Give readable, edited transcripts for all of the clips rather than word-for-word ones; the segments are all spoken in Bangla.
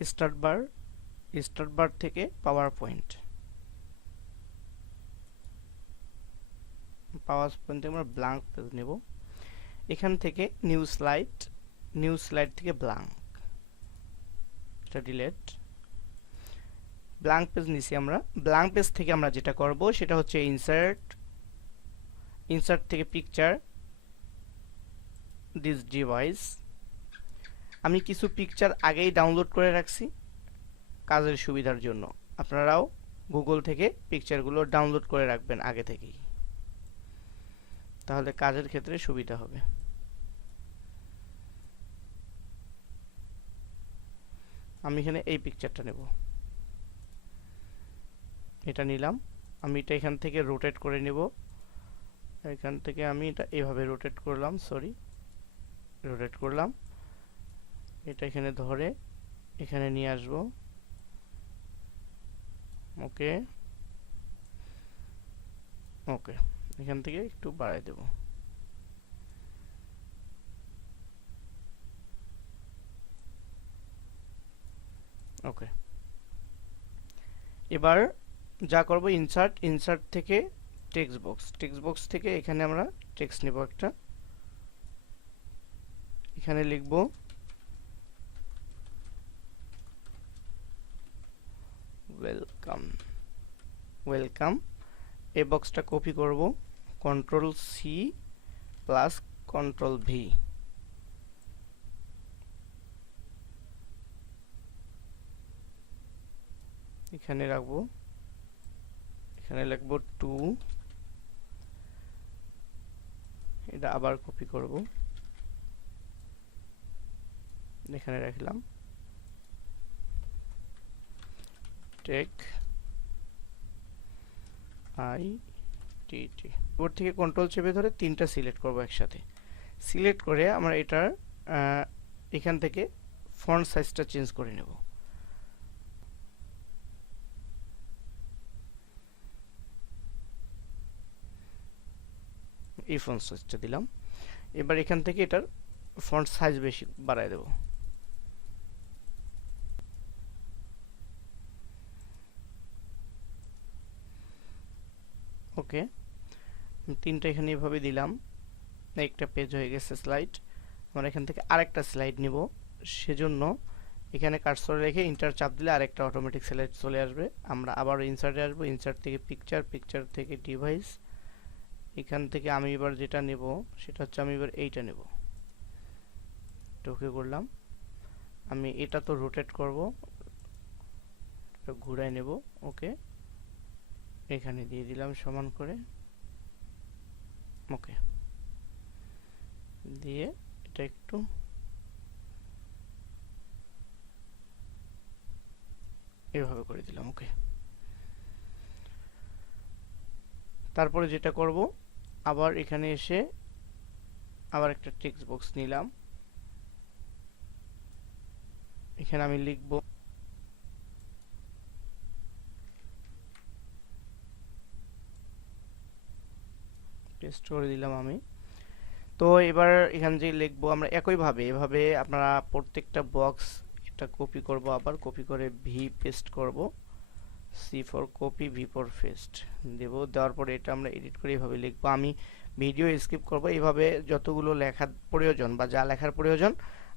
স্টার্ট বার থেকে পাওয়ার পয়েন্ট থেকে আমরা ব্ল্যাঙ্ক পেজ নেব। এখান থেকে নিউ স্লাইড থেকে ব্ল্যাঙ্ক, এটা ডিলিট। ব্ল্যাঙ্ক পেজ নিছি আমরা। ব্ল্যাঙ্ক পেজ থেকে আমরা যেটা করব সেটা হচ্ছে ইনসার্ট থেকে পিকচার দিস ডিভাইস। আমি কিছু পিকচার আগেই ডাউনলোড করে রাখছি কাজের সুবিধার জন্য। আপনারাও গুগল থেকে পিকচারগুলো ডাউনলোড করে রাখবেন আগে থেকেই, তাহলে কাজের ক্ষেত্রে সুবিধা হবে। আমি এখানে এই পিকচারটা নেব, এটা নিলাম। আমি এটা এখান থেকে রোটেট করে নেব। এখান থেকে আমি এটা এইভাবে রোটেট করলাম, রোটেট করলাম। এটা এখানে ধরে এখানে নিয়ে আসব। ওকে, এখান থেকে একটু বাড়াই দেব। ওকে, এবার যা করব ইনসার্ট থেকে টেক্সট বক্স থেকে এখানে আমরা টেক্সট নেব একটা। এখানে লিখব ওয়েলকাম। এই বক্সটা কপি করব, control C plus control V. এখানে রাখবো, এখানে লিখব 2। এটা আবার কপি করব, এখানে রাখলাম টেক ITT। ওর থেকে কন্ট্রোল চেপে ধরে তিনটা সিলেক্ট করব একসাথে। সিলেক্ট করে আমরা এটার এখান থেকে ফন্ট সাইজটা চেঞ্জ করে নেব। এই ফন্ট সাইজটা দিলাম। এবার এখান থেকে এটার ফন্ট সাইজ বেশি বাড়ায় দেব। ওকে, তিনটা এখানে এভাবে দিলাম। একটা পেজ হয়ে গেছে স্লাইড। আমরা এখান থেকে আরেকটা স্লাইড নিব, সেজন্য এখানে কার্সর রেখে ইন্টার চাপ দিলে আরেকটা অটোমেটিক স্লাইড চলে আসবে। আমরা আবার ইনসার্টে আসবো, ইনসার্ট থেকে পিকচার থেকে ডিভাইস। এখান থেকে আমি এবার যেটা নেব সেটা হচ্ছে আমি এবার এইটা নেব। ওকে করলাম। আমি এটা তো রোটেট করব, ঘুরাই নেব। ওকে, এখানে দিয়ে দিলাম সমান করে। ওকে, দিয়ে এটা একটু এভাবে করে দিলাম। ওকে, তারপরে যেটা করব আবার এখানে এসে আবার একটা টেক্সট বক্স নিলাম। এখানে আমি লিখব পেস্ট করে দিলাম আমি। তো এবার এখানে যে লিখবো আমরা একইভাবে এভাবে আপনারা প্রত্যেকটা বক্স এটা কপি করব, আবার কপি করে ভি পেস্ট করব। C for copy, V for paste দেব। দেওয়ার পরে এটা আমরা এডিট করে এইভাবে লিখবো। আমি ভিডিও স্কিপ করব। এইভাবে যতগুলো লেখার প্রয়োজন বা যা লেখার প্রয়োজন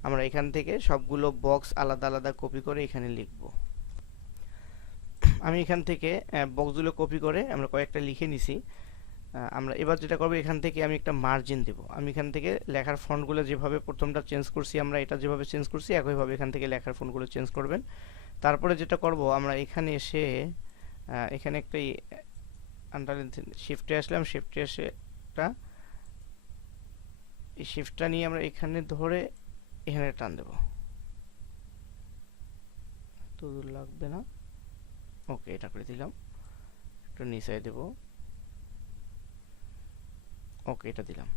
আমরা এখান থেকে সবগুলো বক্স আলাদা আলাদা কপি করে এখানে লিখব। আমি এখান থেকে বক্সগুলো কপি করে আমরা কয়েকটা লিখে নিছি। আমরা এবার যেটা করব এখান থেকে আমি একটা মার্জিন দেব। আমি এখান থেকে লেখার ফন্টগুলো যেভাবে প্রথমটা চেঞ্জ করছি আমরা এটা যেভাবে চেঞ্জ করছি একইভাবে এখান থেকে লেখার ফন্টগুলো চেঞ্জ করবেন। তারপরে যেটা করব আমরা এখানে এসে এখানে একটা আন্ডারলাইন শিফটে আসলাম, শিফটে এসে একটা এই শিফটটা নিয়ে আমরা এখানে ধরে এখানে টান দেব। তো দূর লাগবে না। ওকে, এটা করে দিলাম। একটু নিচে দেব। ওকে, এটা দিলাম।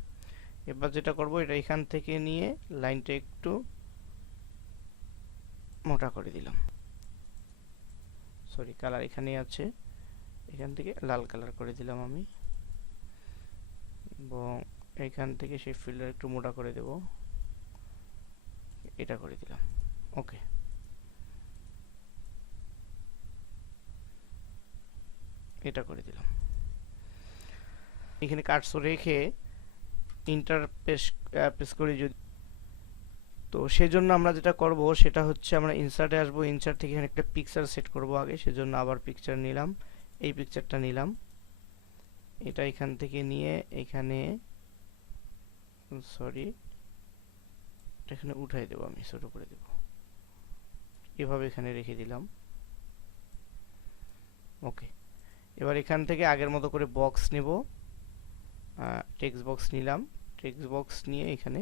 এবার যেটা করব এটা এখান থেকে নিয়ে লাইনটা একটু মোটা করে দিলাম। সরি, কালার এখানে আছে, এখান থেকে লাল কালার করে দিলাম আমি। এবং এখান থেকে সেই ফিল্টার একটু মোটা করে দেব, এটা করে দিলাম। ওকে, এটা করে দিলাম। এখানে কার্সর রেখে ইন্টার প্রেস করি যদি, তো সেজন্য আমরা যেটা করব সেটা হচ্ছে আমরা ইনসার্টে আসবো, ইনসার্ট থেকে এখানে একটা পিকচার সেট করব আগে, সেজন্য আবার পিকচার নিলাম, এই পিকচারটা নিলাম, এটা এখান থেকে নিয়ে এখানে সরি এখানে উঠাই দেব, আমি ছোট করে দেব, এভাবে এখানে রেখে দিলাম। ওকে, এবার এখান থেকে আগের মতো করে বক্স নেব, টেক্সট বক্স নিলাম, টেক্সট বক্স নিয়ে এখানে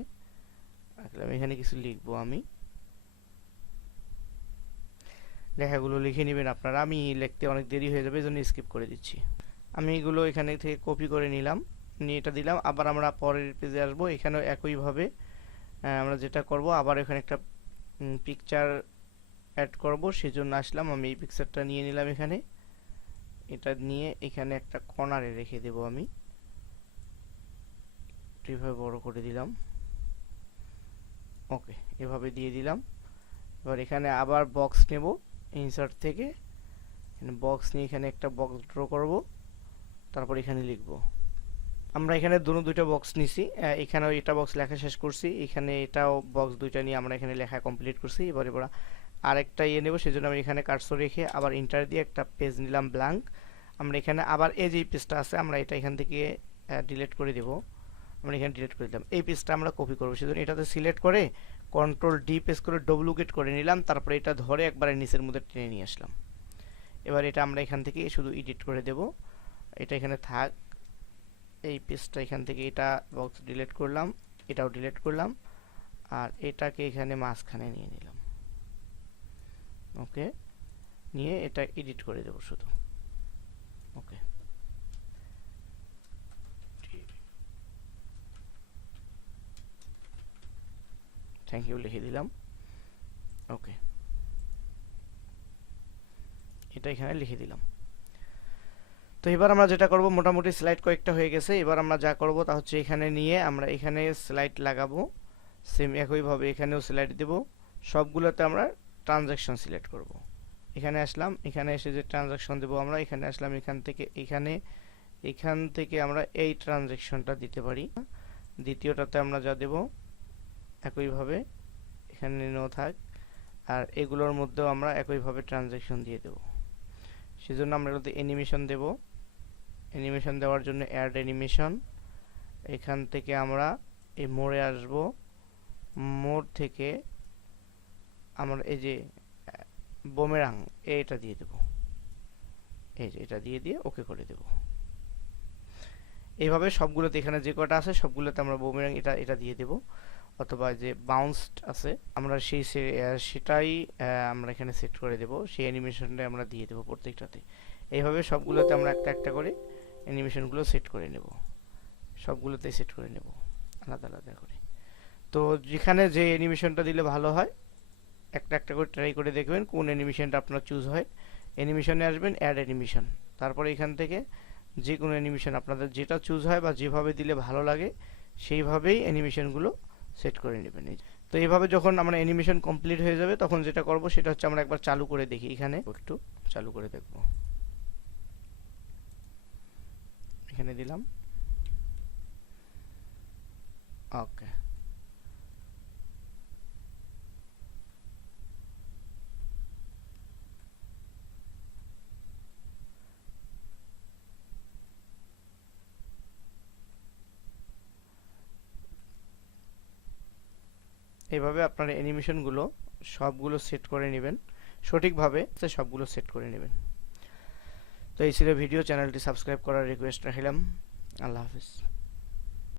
রাখলাম, এখানে কিছু লিখবো, আমি লেখাগুলো লিখে নেবেন আপনারা, আমি লিখতে অনেক দেরি হয়ে যাবে এজন্য স্কিপ করে দিচ্ছি। আমি এগুলো এখানে থেকে কপি করে নিলাম, নিয়ে এটা দিলাম। আবার আমরা পরের পেজে আসবো, এখানেও একইভাবে আমরা যেটা করব আবার এখানে একটা পিকচার অ্যাড করব, সেজন্য আসলাম, আমি এই পিকচারটা নিয়ে নিলাম, এখানে এটা নিয়ে এখানে একটা কর্নারে রেখে দেব, আমি এভাবে বড় করে দিলাম। ওকে, এভাবে দিয়ে দিলাম। এবার এখানে আবার বক্স নেব, ইনসার্ট থেকে বক্স নিয়ে এখানে একটা বক্স ড্র করব, তারপর এখানে লিখব। আমরা এখানে দুইটা বক্স নিছি, এখানেও এটা বক্স লেখা শেষ করছি, এখানে এটাও বক্স দুইটা নিয়ে আমরা এখানে লেখা কমপ্লিট করছি। এবার আরেকটা নেব, সেজন্য আমি এখানে কার্সর রেখে আবার ইন্টার দিয়ে একটা পেজ নিলাম ব্ল্যাঙ্ক। আমরা এখানে আবার এই যে পেজটা আছে আমরা এটা এখান থেকে ডিলিট করে দেব, আমরা এখানে ডিলিট করে দিলাম। এই পেজটা আমরা কপি করব, সেজন্য এটাতে সিলেক্ট করে কন্ট্রোল ডি প্রেস করে ডুপ্লিকেট করে নিলাম, তারপরে এটা ধরে একবারে নিচের মধ্যে টেনে নিয়ে আসলাম। এবার এটা আমরা এখান থেকে শুধু এডিট করে দেব, এটা এখানে থাক, এই পেজটা এখান থেকে এটা বক্স ডিলিট করলাম, এটাও ডিলিট করলাম, আর এটাকে এখানে মাঝখানে নিয়ে নিলাম। ওকে, নিয়ে এটা এডিট করে দেব শুধু। ওকে, থ্যাংক ইউ লিখে দিলাম। ওকে, এটা এখানে লিখে দিলাম। তো এবার আমরা যেটা করব, মোটামুটি স্লাইড কয়েকটা হয়ে গেছে, এবার আমরা যা করব তা হচ্ছে এখানে নিয়ে আমরা এখানে স্লাইড লাগাবো, সেম একইভাবে এখানেও স্লাইড দেব, সবগুলোতে আমরা ট্রানজ্যাকশন সিলেক্ট করব। এখানে আসলাম, এখানে এসে যে ট্রানজ্যাকশন দেব আমরা এখানে আসলাম, এখান থেকে আমরা এই ট্রানজ্যাকশনটা দিতে পারি। দ্বিতীয়টাতে আমরা যা দেব একইভাবে এখানে নো থাক, আর এগুলোর মধ্যেও আমরা একইভাবে ট্রানজ্যাকশন দিয়ে দেব। সেজন্য আমরা এগুলোতে অ্যানিমেশন দেব, অ্যানিমেশন দেওয়ার জন্য অ্যাড অ্যানিমেশন, এখান থেকে আমরা এই মোড়ে আসব, মোড় থেকে আমরা এই যে বুমেরাং এটা দিয়ে দেব, এই যে এটা দিয়ে ওকে করে দেব। এইভাবে সবগুলোতে এখানে যে কটা আছে সবগুলোতে আমরা বুমেরাং এটা দিয়ে দেব, অথবা যে বাউন্সড আছে আমরা সেটাই আমরা এখানে সেট করে দেব, সেই অ্যানিমেশনটা আমরা দিয়ে দেব প্রত্যেকটাতে। এইভাবে সবগুলোতে আমরা একটা একটা করে অ্যানিমেশনগুলো সেট করে নেব, সবগুলোতে সেট করে নেব আলাদা আলাদা করে। তো যেখানে যে অ্যানিমেশনটা দিলে ভালো হয় একটা একটা করে ট্রাই করে দেখবেন কোন অ্যানিমেশনটা আপনার চুজ হয়। অ্যানিমেশনে আসবেন, অ্যাড অ্যানিমেশন, তারপরে এখান থেকে যে কোনো অ্যানিমেশন আপনাদের যেটা চুজ হয় বা যেভাবে দিলে ভালো লাগে সেইভাবেই অ্যানিমেশনগুলো সেট করে নেবেন। তো এইভাবে যখন আমরা অ্যানিমেশন কমপ্লিট হয়ে যাবে তখন যেটা করব সেটা হচ্ছে আমরা একবার চালু করে দেখি, এখানে একটু চালু করে দেখব, এখানে দিলাম। ওকে, এইভাবে আপনারা অ্যানিমেশনগুলো সবগুলো সেট করে নেবেন, সঠিকভাবে সবগুলো সেট করে নেবেন। তো এই ছিল ভিডিও, চ্যানেলটি সাবস্ক্রাইব করার রিকোয়েস্ট রাখলাম। আল্লাহ হাফিজ।